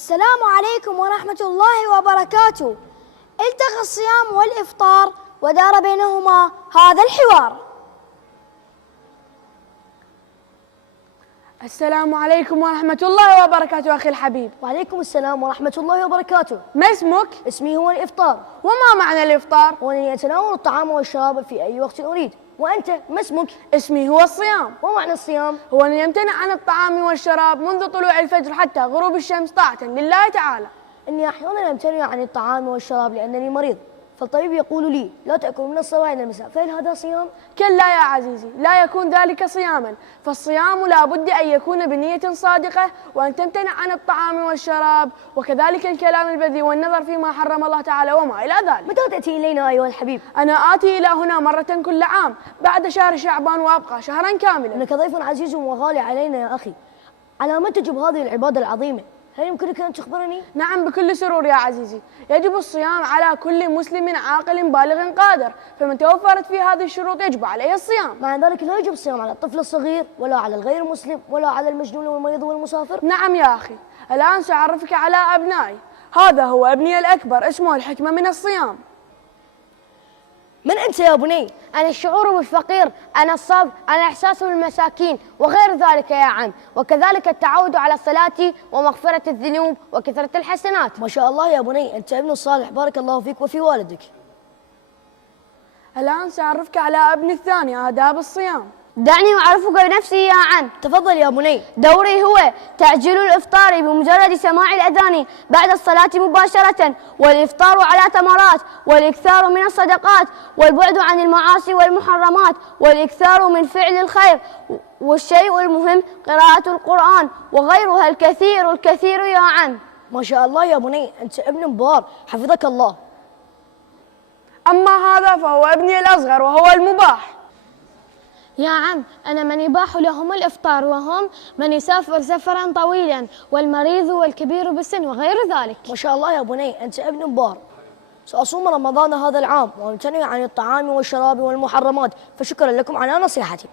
السلام عليكم ورحمة الله وبركاته. التقى الصيام والإفطار ودار بينهما هذا الحوار. السلام عليكم ورحمة الله وبركاته أخي الحبيب. وعليكم السلام ورحمة الله وبركاته. ما اسمك؟ اسمي هو الإفطار. وما معنى الإفطار؟ هو أنني أتناول الطعام والشراب في أي وقت أريد. وأنت ما اسمك؟ اسمي هو الصيام. ومعنى الصيام؟ هو أن يمتنع عن الطعام والشراب منذ طلوع الفجر حتى غروب الشمس طاعة لله تعالى. إني أحيانا أمتنع عن الطعام والشراب لأنني مريض، فالطبيب يقول لي لا تأكل من الصباح إلى المساء، فهل هذا صيام؟ كلا يا عزيزي، لا يكون ذلك صياما، فالصيام لا بد أن يكون بنية صادقة وأن تمتنع عن الطعام والشراب وكذلك الكلام البذيء والنظر فيما حرم الله تعالى وما إلى ذلك. متى تأتي إلينا أيها الحبيب؟ أنا آتي إلى هنا مرة كل عام بعد شهر شعبان وأبقى شهرا كاملا. إنك ضيف عزيز وغالي علينا يا أخي. على من تجب هذه العبادة العظيمة؟ هل يمكنك أن تخبرني؟ نعم بكل سرور يا عزيزي. يجب الصيام على كل مسلم عاقل بالغ قادر، فمن توفرت فيه هذه الشروط يجب عليه الصيام. مع ذلك لا يجب الصيام على الطفل الصغير ولا على الغير مسلم ولا على المجنون والمريض والمسافر؟ نعم يا أخي، الآن سأعرفك على أبنائي. هذا هو ابني الأكبر اسمه الحكمة من الصيام. من أنت يا بني؟ أنا الشعور بالفقير، أنا الصبر، أنا الإحساس بالمساكين وغير ذلك يا عم، وكذلك التعود على الصلاة ومغفرة الذنوب وكثرة الحسنات. ما شاء الله يا بني، أنت ابن صالح، بارك الله فيك وفي والدك. الآن سأعرفك على ابني الثاني آداب الصيام. دعني أعرفك بنفسي يا عم. تفضل يا بني. دوري هو تعجيل الإفطار بمجرد سماع الأذان بعد الصلاة مباشرة، والإفطار على تمرات، والإكثار من الصدقات، والبعد عن المعاصي والمحرمات، والإكثار من فعل الخير، والشيء المهم قراءة القرآن وغيرها الكثير يا عم. ما شاء الله يا بني، أنت ابن بار حفظك الله. أما هذا فهو ابني الأصغر وهو المباح. يا عم أنا من يباح لهم الإفطار، وهم من يسافر سفرا طويلا والمريض والكبير بالسن وغير ذلك. ما شاء الله يا بني، أنت ابن بار. سأصوم رمضان هذا العام وأمتنع عن الطعام والشراب والمحرمات، فشكرا لكم على نصيحتي.